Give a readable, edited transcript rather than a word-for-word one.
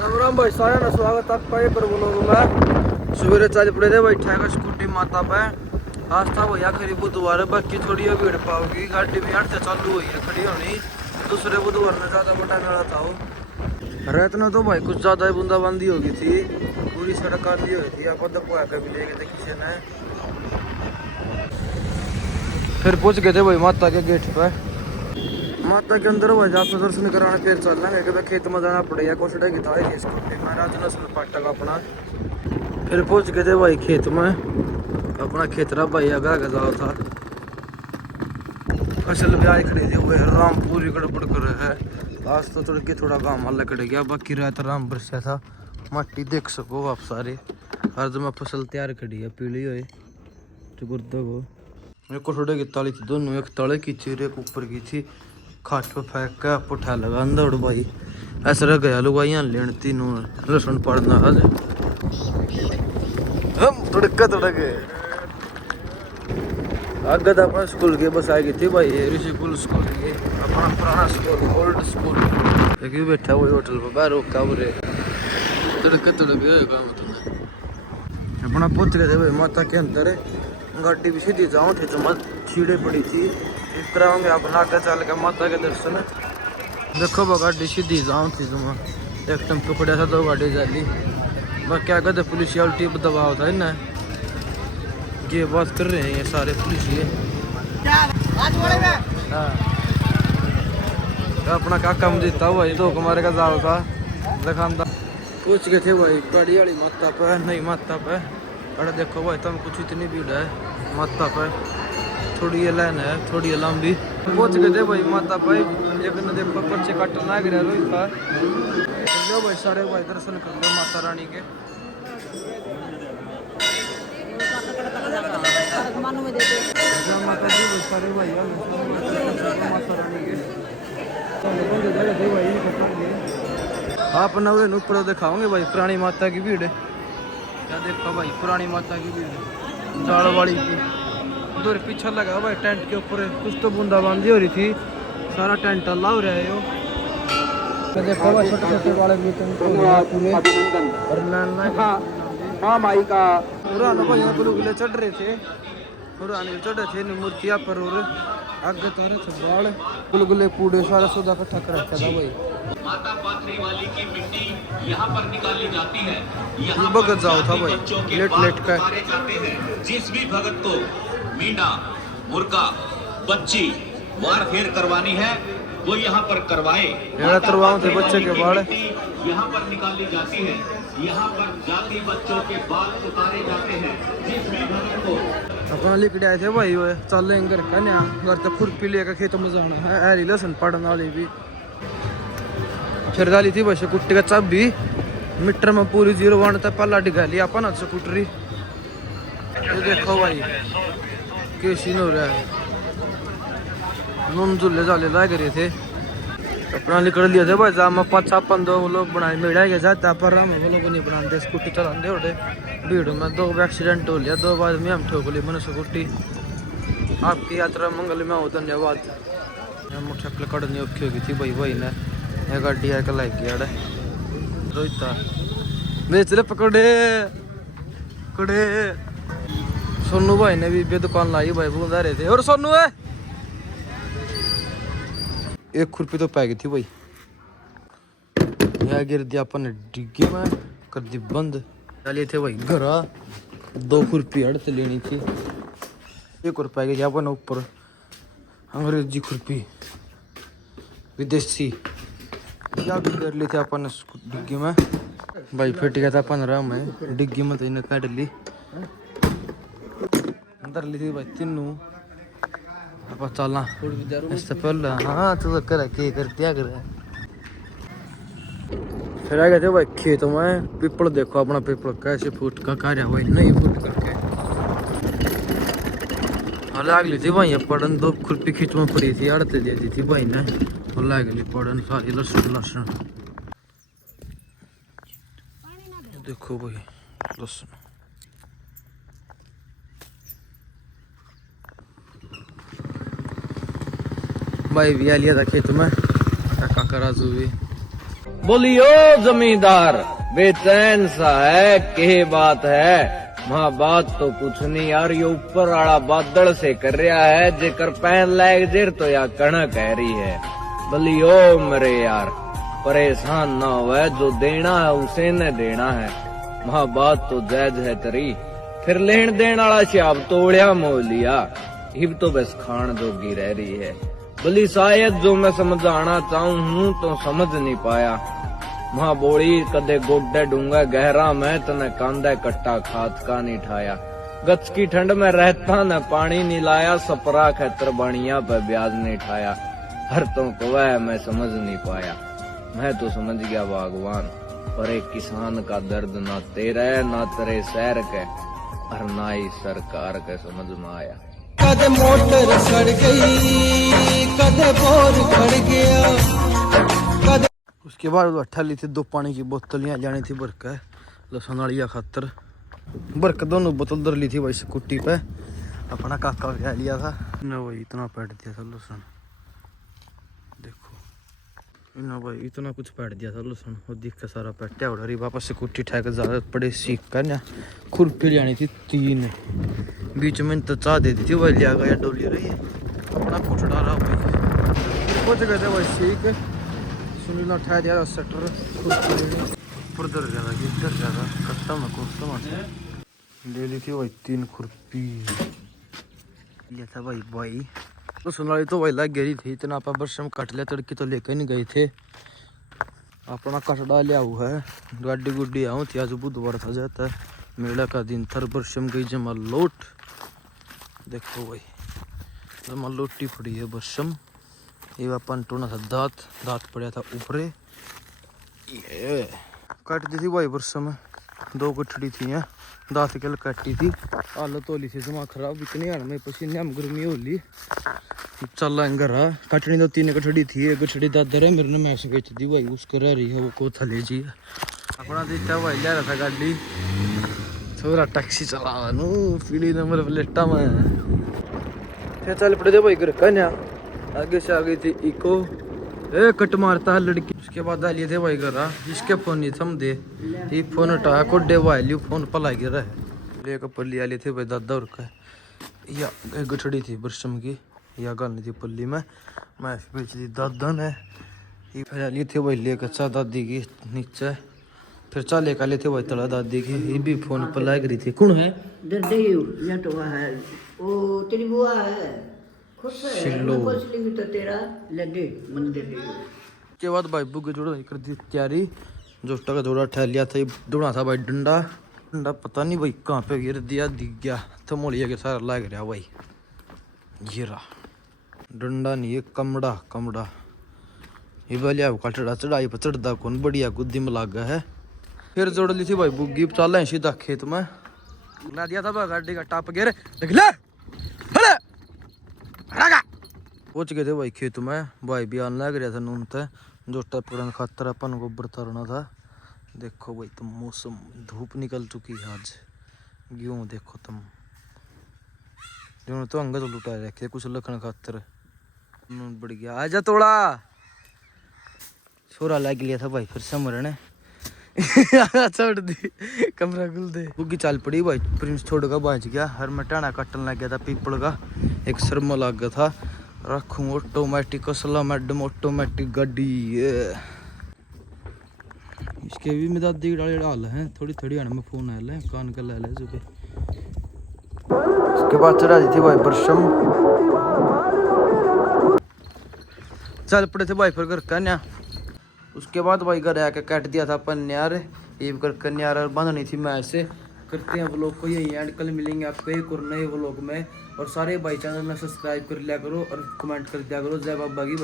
राम राम भाई सारे ना स्वागत आपका ये पर बोलोगे मैं सवेरे चल पड़े थे बैठा है स्कूटी माता पे। आज था वही आखिरी बुधवार बाकी थोड़ी भीड़ पाओगी गाड़ी भी हट से चालू हुई है खड़ी होनी दूसरे बुधवार में ज़्यादा बड़ा मेला था वो रात में तो भाई कुछ ज़्यादा ही बूंदाबांदी हो गई थी पूरी सड़क आंधी हुई थी आप दबा के भी ले गए थे किसी ने। फिर पहुंच गए थे भाई माता के गेट पे माता के अंदर हुआ जाकर दर्शन कराने फिर चलना है कि खेत में जाना पड़ेगा कोसड़े की था महाराज नस्ल पाटक अपना। फिर पहुंच गए थे भाई खेत में अपना खेतरा भाई आगा गजाव था फसल भी आई खड़ी थी हुए राम पूरी गड़बड़ कर रहे है। आज तो तड़के थोड़ा गाँव वाला कट गया बाकी रात राम बरसा था मट्टी देख सको आप सारे हर जमा फसल तैयार खड़ी है पीली हुई गुर्दो को एक कोसड़े की ताली थी दोनों एक तले की थी एक ऊपर की थी खाट पे फेंक के पुठा लगा अंदर भाई ऐसा रह गया लुगाइयाँ लेन तीनों लहसुन पड़ना आज हम तड़के आगे तो अपना स्कूल की बस आई थी भाई ऋषिकुल स्कूल की अपना पुराना स्कूल ओल्ड स्कूल एक ही बैठा हुआ होटल पर बाहर रोका बुरे तड़के अपना पहुंच गए थे भाई माता के अंदर गाड़ी भी सीधी जाऊँ थे जो छीड़े पड़ी थी इस तरह होंगे आप आगे चल के माता के दर्शन देखो वो गाड़ी सीधी जाऊँ थी तुम एक टाइम पकड़ा था दो गाड़ी जाली बाकी क्या कहते पुलिस उल्टी दबाव था ना ये बात कर रहे हैं ये सारे पुलिस हाँ अपना क्या कम देता हुआ ये तो हमारे का जाओ था दिखाता पूछ गए थे भाई बड़ी वाली माता पे नहीं माता पे अरे देखो भाई तुम कुछ इतनी भीड़ है माता पे थोड़ी ये लाइन है थोड़ी ये लंबी पहुंच गए थे भाई माता पे एक नदी पर पर्चे काटना है गिरा रोई था लो भाई सारे भाई दर्शन कर लो माता रानी के माता जी सारे भाई माता रानी के आप ना ऊपर दिखाओगे भाई पुरानी माता की भीड़ क्या देखो भाई पुरानी माता की भीड़ जाड़ वाली की उधर पीछे लगा भाई टेंट के ऊपर कुछ तो बूंदाबांदी हो रही थी सारा टेंट अल्लाह हो रहा है यो तो देखो भाई छोटे छोटे वाले भी पूरे हाँ भाई का पुराना भाई गुलगुले चढ़ रहे थे पुराने चढ़ रहे थे मूर्तियाँ पर और आगे तारे थे बाल गुलगुले पूरे सारा सौदा इकट्ठा कर रखा था भाई माता पाथरी वाली की मिट्टी यहाँ पर निकाली जाती है यहाँ भगत जाओ था भाई लेट लेट का जाते हैं जिस भी भगत को मीना मुर्गा बच्ची वार फेर करवानी है वो यहाँ पर करवाए थे बच्चे के बाल यहाँ पर निकाली जाती है यहाँ पर जाति बच्चों के बाल उतारे जाते हैं जिस भी भगत को अपना लिख आए थे भाई वो चल घर का ना घर तो खुरपी लेकर खेतों में जाना है ऐरी लहसुन पड़ने वाली भी फिर डाली थी वैसे कुट्टी का चाबी मीटर में पूरी 0-1 तक पहला डिगा लिया अपन स्कूटरी ये देखो भाई कैसी हो रहा है नून झूले झाले लाग रहे थे अपना निकल लिए थे भाई जहाँ पाँच अपन दो लोग बनाए मेड़ा के जाता पर हम वो लोग नहीं बनाते स्कूटी चलाते होते भीड़ में 2 एक्सीडेंट हो लिया 2 बाद में हम ठोक लिए मैंने स्कूटी आपकी यात्रा मंगल में हो धन्यवाद मोटरसाइकिल कड़नी औखी हो गई थी भाई वही ने ये गाड़ी है कल गया रोहिता बेच ले पकड़े पकड़े सोनू भाई ने भी दुकान लाई भाई बूंदा रहे थे और सोनू है एक खुरपी तो पै गई थी भाई यहाँ गिर दिया अपन डिग्गी में कर दी बंद डालिए थे भाई घर 2 खुरपी हड़ से लेनी थी एक और पै गई अपन ऊपर अंग्रेजी खुरपी विदेशी क्या भी कर ली थी अपन डिग्गी में भाई फिट गया था 15 में डिग्गी में तो इन्हें काट ली अंदर ली थी भाई तीनों अब चलना इससे पहले हाँ तो कर क्या कर फिर आ गए थे भाई खेतों में पीपल देखो अपना पीपल कैसे फूट का कार्य भाई नहीं फूट करके लाग ली थी भाई पड़न 2 खुरपी खींच में पड़ी थी आड़ते दे दी थी भाई ने तो लाग ली पड़न सारी लहसुन लहसुन देखो भाई लहसुन भाई भी आ लिया था खेत में काका राजू भी बोलियो जमींदार बेचैन सा है के बात है। मां बात तो कुछ नहीं यार, ये ऊपर वाला बादल से कर रहा है, जेकर पैन लैग जेर तो या कणक कह रही है। बोलियो मेरे यार परेशान ना हो, जो देना है उसे ने देना है। मां बात तो जायज है तेरी, फिर लेन देन वाला शाब तोड़िया मोल लिया, हिब तो बस खान जोगी रह रही है। भली शायद जो मैं समझाना चाहूं हूं तो समझ नहीं पाया। मां बोली कदे गोड्डे डूंगा गहरा मैं तने कांदा कट्टा खात का नहीं ठाया। गच की ठंड में रहता न पानी नहीं लाया, सपरा खेतर बाणिया पे ब्याज नहीं ठाया। हर तो कवा मैं समझ नहीं पाया, मैं तो समझ गया भगवान, पर एक किसान का दर्द ना तेरा ना तेरे शहर के और ना ही सरकार के समझ में आया। कदे मोटर सड़ गई, कदे बोर खड़ गया, कदे। उसके बाद अट्ठा ली थी 2 पानी की बोतलियां जानी थी बरक लहसुन वाली खातर। बरक दोनों बोतल दर ली थी भाई स्कूटी पे, अपना काका भी लिया था ना भाई, इतना पैट दिया था लहसुन। देखो ना भाई इतना कुछ पैट दिया था लहसुन, और दिख के सारा पैट्या उड़ा रही। वापस स्कूटी ठा के ज्यादा पड़े सीख कर ना, खुरपी लियानी थी 3, बीच में तो चाह दे दी थी भाई, लिया गया डोली रही अपना कुचड़ा रहा भाई। पहुंच गए थे भाई सीख, सुनील उठा दिया शटर, ऊपर दर ज्यादा इधर ज्यादा कट्टा में कोसम ले ली थी भाई 3 खुरपी लिया था भाई। तो सुनाली तो भाई लग गई थी, इतना आप बरसम कट लिया, तड़की तो लेकर नहीं गए थे, अपना कटड़ा लिया हुआ है। गाड़ी गुड्डी आऊँ थी, आज बुधवार था जाता है, मेला का दिन थर बरसम गई जमा लोट। देखो भाई जमा लोटी पड़ी है बरसम, ये अपन टोना था दांत पड़ा था ऊपरे, ये काट दी थी भाई बरसम, 2 गठड़ी थी यहाँ दांत के काटी थी। हालत होली थी जमा खराब, इतनी हाल में पसीने हम गर्मी होली चल घर कटनी तो 3 गठड़ी थी, एक गठड़ी दादर है मेरे ने मैस बेच दी भाई, उसको रह रही है वो को थले जी अपना दिखता भाई ले रहा था गाड़ी, थोड़ा टैक्सी चला पीली नंबर प्लेटा में चल पड़े थे भाई घर कन्या। आगे से आ गई थी इको, ए कट मारता है लड़की। उसके बाद आ लिए थे भाई घर, इसके फोन नहीं थम दे, ये फोन हटाया को डे भाई फोन पला गिरा है, लेकर पल्ली आ लिए थे भाई दादा और का, या गठड़ी थी बरसम की, या गालनी थी पल्ली में, मैं बेच दी दादा ने। ये फिर लिए थे भाई लेकर चा दादी की नीचे, फिर चा लेकर लिए थे भाई तला दादी की, ये भी फोन पर लाग रही थी। कौन है है वो तेरी बुआ है, खुश है शिल्लो। तो तेरा लड्डे मन दे दियो। के बाद भाई बुगे जोड़ा कर दी तैयारी, जोटा का जोड़ा ठहर लिया था, ये दौड़ा था भाई डंडा पता नहीं भाई कहाँ पे गिर दिया, दिख गया थमोलिया के सारा लाग रहा भाई, ये रहा डंडा नहीं है कमड़ा ये बलिया कटड़ा चढ़ाई पर चढ़दा कौन बढ़िया गुद्दी में लागा है। फिर जोड़ ली थी भाई बुग्गी, चल सीधा खेत में ला दिया था गाड़ी का टाप गिर पहुंच गए थे भाई खेत में। भाई भी आने लग रहा था नून थे, जोटा पकड़ने खातर अपन गोबर तरना था। देखो भाई तुम मौसम धूप निकल चुकी है आज, गेहूँ देखो तुम जो तो अंगत लुटा रखे कुछ लखन खातर नून बढ़ गया। आजा तोड़ा छोरा लग लिया था भाई फिर समरने छोड़ दी कमरा खुल दे बुग्गी चाल पड़ी भाई, प्रिंस छोड़ का बच गया, हर में टाना कटन लग गया था पीपल का, एक शर्मा लग गया था। रखूँ ऑटोमेटिक असला मैडम ऑटोमेटिक गाड़ी, इसके भी मेरा दादी डाले डाल है, थोड़ी आने में फोन आया है कान का ले ले सुबह। उसके बाद चढ़ा दी थी भाई बरसम, चल पड़े थे भाई फिर घर कन्या। उसके बाद भाई घर आके काट दिया था अपन यार, ये कर कन्यार बांधनी थी मैं ऐसे। करते हैं व्लॉग को यही एंड, कल मिलेंगे आपको एक और नए व्लॉग में, और सारे भाई चैनल में सब्सक्राइब कर लिया करो और कमेंट कर दिया करो। जय बाबा की।